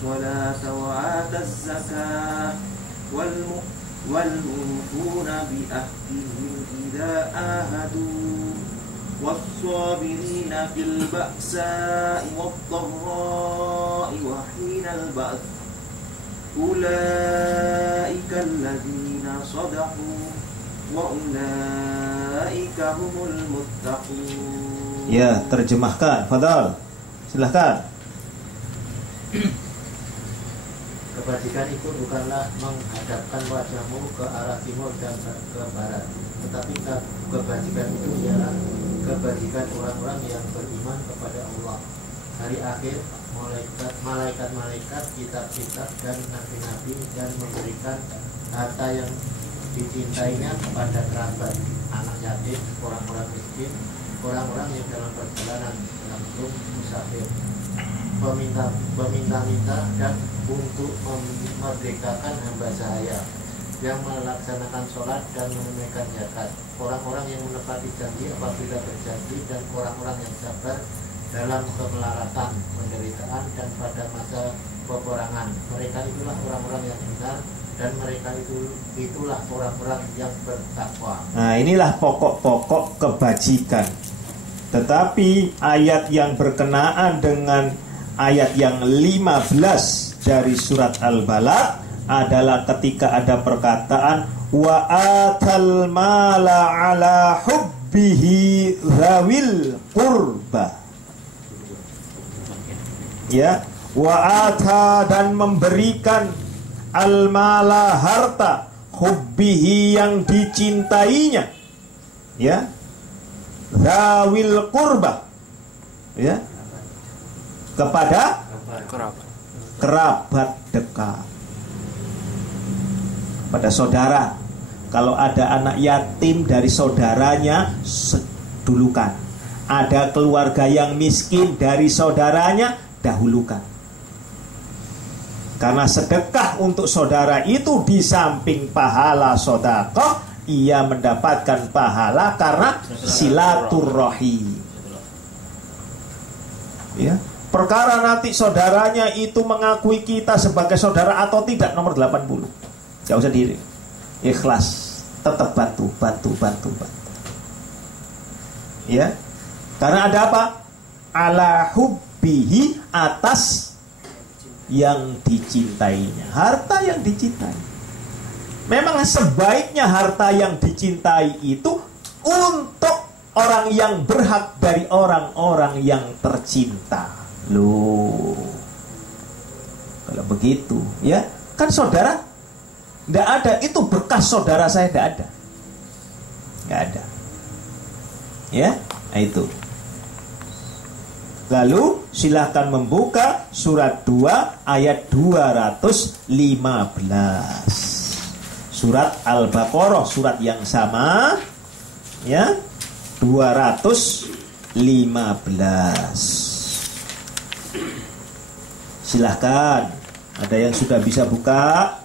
الصلاة وآتى الزكاة والموفون بأهدهم إذا آهدوا والصابرين في البأساء والضراء وحين البأس أولئك الذين صدقوا وأولئك هم المتقون. Ya, terjemahkan. Fadal, silahkan. Kebajikan itu bukanlah menghadapkan wajahmu ke arah timur dan ke barat, tetapi kebajikan itu ialah kebajikan orang-orang yang beriman kepada Allah, hari akhir, malaikat-malaikat, kitab-kitab dan nabi-nabi, dan memberikan harta yang dicintainya kepada kerabat, anak yatim, orang-orang miskin, orang-orang yang dalam perjalanan, langsung musafir, meminta-minta, dan untuk memerdekakan hamba sahaya yang melaksanakan sholat dan menunaikan zakat, orang-orang yang menepati janji apabila berjanji, dan orang-orang yang sabar dalam kemelaratan, penderitaan, dan pada masa peperangan. Mereka itulah orang-orang yang benar, dan mereka itulah orang-orang yang bertakwa. Nah, inilah pokok-pokok kebajikan. Tetapi ayat yang berkenaan dengan ayat yang 15 dari surat Al-Balad adalah ketika ada perkataan wa atal mala ala hubbihi zawil qurba. Ya, wa ata, dan memberikan al-mala, harta, hubbihi, yang dicintainya, ya, zawil qurba, ya, kepada kerabat dekat, pada saudara. Kalau ada anak yatim dari saudaranya, dulukan. Ada keluarga yang miskin dari saudaranya, dahulukan. Karena sedekah untuk saudara itu di samping pahala sedekah, ia mendapatkan pahala karena silaturrahim. Ya, perkara nanti saudaranya itu mengakui kita sebagai saudara atau tidak, nomor 80. Gak usah diri. Ikhlas, tetap bantu. Ya. Karena ada apa? Ala hubbihi, atas yang dicintainya, harta yang dicintai. Memang sebaiknya harta yang dicintai itu untuk orang yang berhak dari orang-orang yang tercinta. Loh, kalau begitu, ya kan saudara, tidak ada, itu bekas saudara saya, tidak ada, nggak ada. Ya, nah itu. Lalu silahkan membuka surat 2 ayat 215. Surat Al-Baqarah, surat yang sama, ya, 215. Silahkan. Ada yang sudah bisa buka?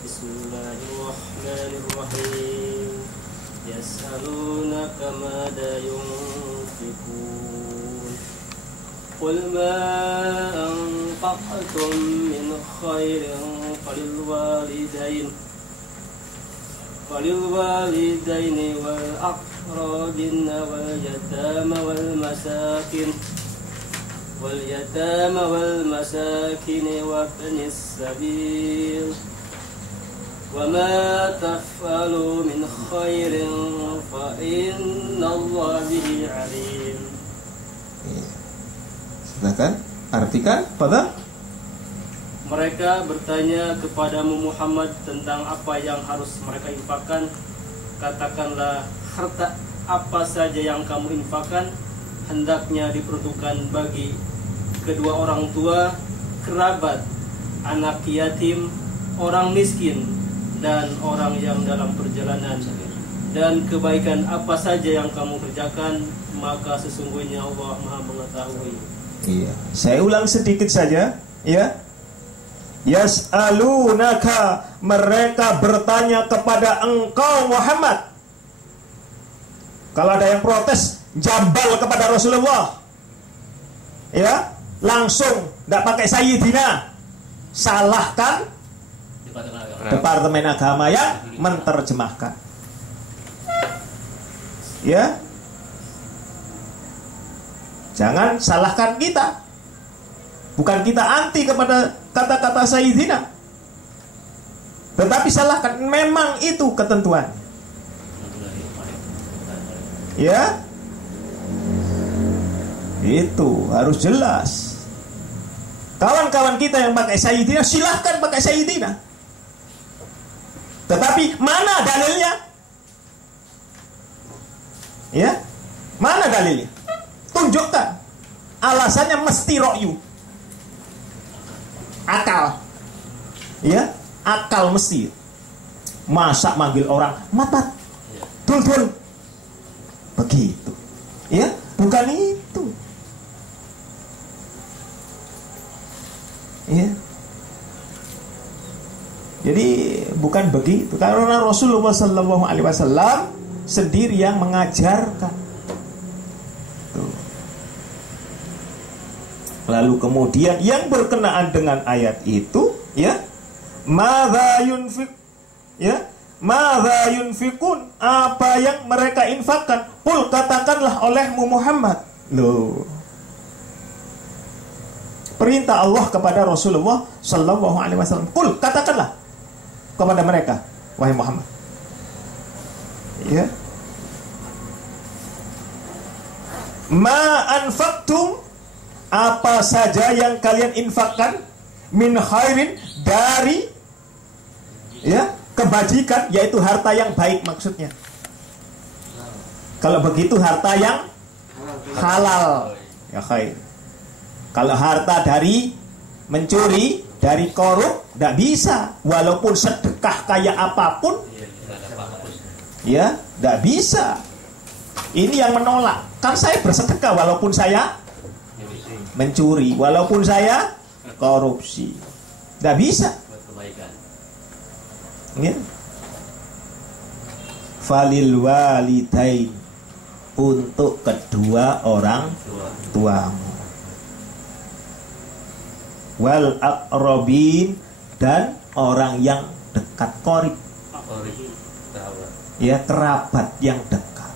Bismillahirrahmanirrahim. Yas'alunaka mada yunfikun. Qul ma anfaqtum min khairin falilwalidaini wal aqrabin wal yatama wal masakin wa ibnis sabil. وَمَا تَفْعَلُوا مِنْ خَيْرٍ فَإِنَّ اللَّهَ بِهِ عَلِيمٌ. Silakan artikan pada. Mereka bertanya kepadamu Muhammad tentang apa yang harus mereka infakkan. Katakanlah, harta apa saja yang kamu infakkan hendaknya diperuntukkan bagi kedua orang tua, kerabat, anak yatim, orang miskin, dan orang yang dalam perjalanan. Dan kebaikan apa saja yang kamu kerjakan, maka sesungguhnya Allah Maha mengetahui. Iya, saya ulang sedikit saja, ya. Yas'alunaka, mereka bertanya kepada engkau Muhammad. Kalau ada yang protes, jambal kepada Rasulullah, ya, langsung tidak pakai Sayyidina, salahkan Departemen Agama yang menerjemahkan. Ya, jangan salahkan kita. Bukan kita anti kepada kata-kata Sayyidina, tetapi salahkan, memang itu ketentuan. Ya, itu harus jelas. Kawan-kawan kita yang pakai Sayyidina, silahkan pakai Sayyidina, tetapi mana dalilnya? Ya, mana dalilnya? Tunjukkan. Alasannya mesti rokyu, akal. Ya, akal mesti. Masa manggil orang matat, dul, begitu. Ya, bukan itu. Ya. Jadi bukan begitu. Karena Rasulullah SAW sendiri yang mengajarkan. Tuh. Lalu kemudian yang berkenaan dengan ayat itu, ya, madza yunfiq, ya, madza yunfikun, apa yang mereka infakkan. Qul, katakanlah olehmu Muhammad. Loh, perintah Allah kepada Rasulullah SAW. Qul, katakanlah kepada mereka, wahai Muhammad. Ya, ma anfaqtum, apa saja yang kalian infakkan, min khairin, dari, ya, kebajikan, yaitu harta yang baik maksudnya. Kalau begitu harta yang halal, ya khair. Kalau harta dari mencuri, dari korup, tidak bisa. Walaupun sedekah kayak apapun, ya, tidak bisa. Ini yang menolak. Kan saya bersedekah walaupun saya mencuri, walaupun saya korupsi, tidak bisa. Ya. Falil walidain, untuk kedua orang tuamu, wal aqrabin, dan orang yang dekat, qorib, ya, kerabat yang dekat.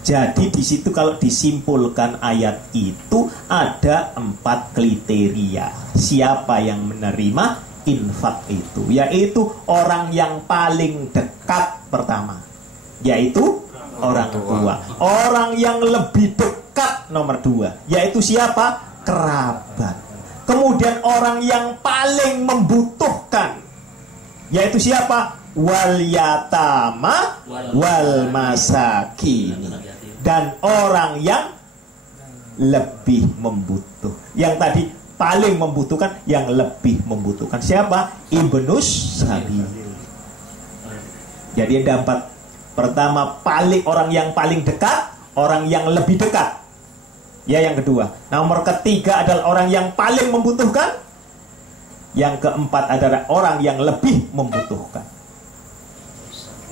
Jadi di situ kalau disimpulkan ayat itu ada 4 kriteria siapa yang menerima infak itu, yaitu orang yang paling dekat pertama, yaitu orang tua. Orang yang lebih dekat nomor 2, yaitu siapa? Kerabat. Kemudian orang yang paling membutuhkan, yaitu siapa? Wal yatama wal masakin, dan orang yang lebih membutuh. Yang tadi paling membutuhkan, yang lebih membutuhkan siapa? Ibnus Sabil. Jadi ada 4. Pertama, orang yang paling dekat, orang yang lebih dekat. Ya, yang kedua. Nomor ketiga adalah orang yang paling membutuhkan. Yang keempat adalah orang yang lebih membutuhkan.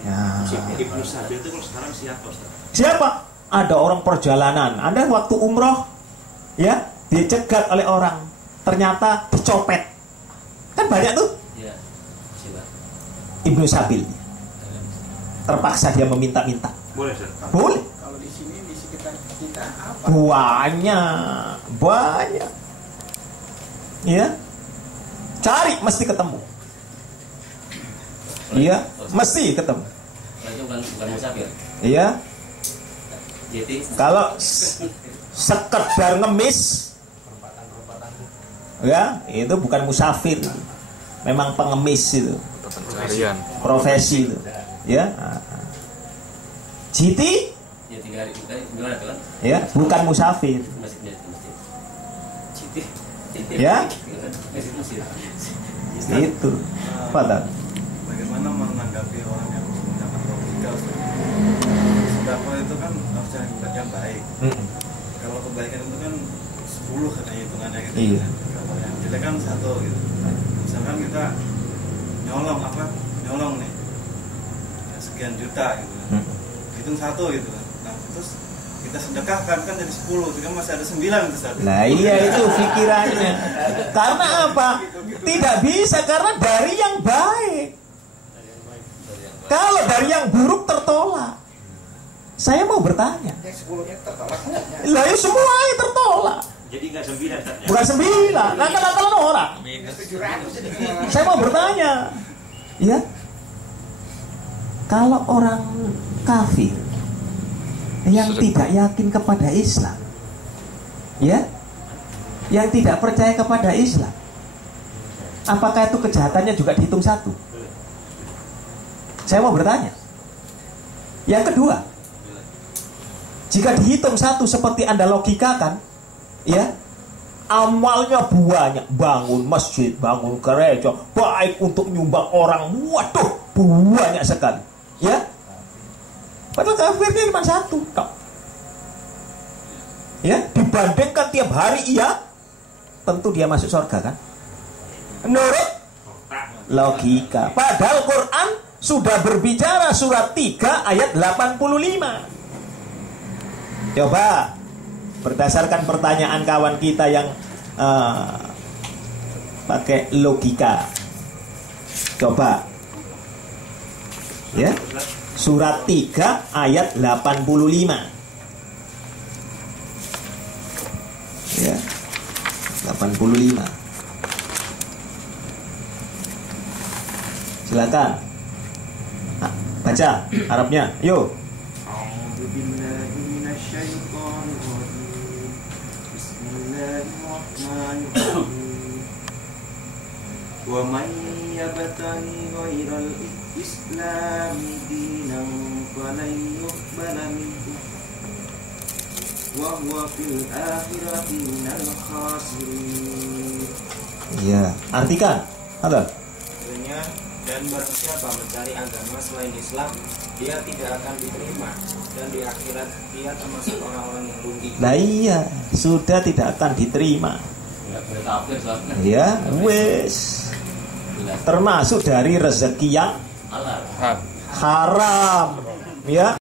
Ya. Ibnu Sabil itu sekarang siapa, Ustaz? Siapa? Ada orang perjalanan. Anda waktu umroh, ya, dicegat oleh orang, ternyata dicopet. Kan banyak tuh. Ya. Ibnu Sabil. Terpaksa dia meminta-minta. Boleh, Ustaz? Boleh. Kalau di sini di sekitar kita apa? Banyak. Ya. Cari mesti ketemu. Iya, mesti ketemu. Itu bukan musafir. Iya. Jadi Kalau sekedar ngemis, ya, itu bukan musafir. Memang pengemis itu. Pencarian. Profesi itu. Ya. Jiti, ya 3 hari gimana tuh kan? ya, bukan musafir. Masjid. Ya. Masjid. Itu. Apa? Bagaimana menanggapi orang yang menggunakan logika? Sedekah itu kan harus cari yang baik. Kalau kebaikan itu kan 10 katanya hitungannya gitu. Iya. Kalau yang jelek kan 1 gitu. Misalkan kita nyolong nih, ya, sekian juta gitu. Hitung 1 gitu. Nah, terus kita sedekahkan kan jadi 10, itu kan masih ada 9 itu Ustaz. Nah iya itu pikirannya. Karena apa? Tidak bisa, karena dari yang baik. Kalau dari yang buruk tertolak. Saya mau bertanya. Yang 10-nya tertolak. Lah ya semuanya tertolak. Jadi nggak 9 Ustaz. Bukan 9. Nah kata-kata orang. 700 Saya mau bertanya. Ya. Kalau orang kafir yang tidak yakin kepada Islam, ya, yang tidak percaya kepada Islam, apakah itu kejahatannya juga dihitung 1? Saya mau bertanya. Yang kedua, jika dihitung 1 seperti Anda logikakan, ya, amalnya banyak, bangun masjid, bangun gereja, baik untuk nyumbang orang, waduh, banyak sekali, ya. Padahal kafirnya cuma 1 tok. Ya, dibandingkan tiap hari iya, tentu dia masuk surga kan? Menurut logika. Padahal Quran sudah berbicara surat 3 ayat 85. Coba berdasarkan pertanyaan kawan kita yang pakai logika. Coba. Ya. Surat 3 ayat 85. Ya. 85. Silakan. Baca Arabnya. Yuk. Wa man yabtaghi ghairal islami dinan falan yuqbala minhu wa huwa fil akhirati minal khasirin. Iya, artikan. Apa? Artinya, dan barang siapa mencari agama selain Islam, dia tidak akan diterima, dan di akhirat dia termasuk orang-orang yang rugi. Nah iya, sudah tidak akan diterima. Ya, wes. Termasuk dari rezeki yang haram. Ya.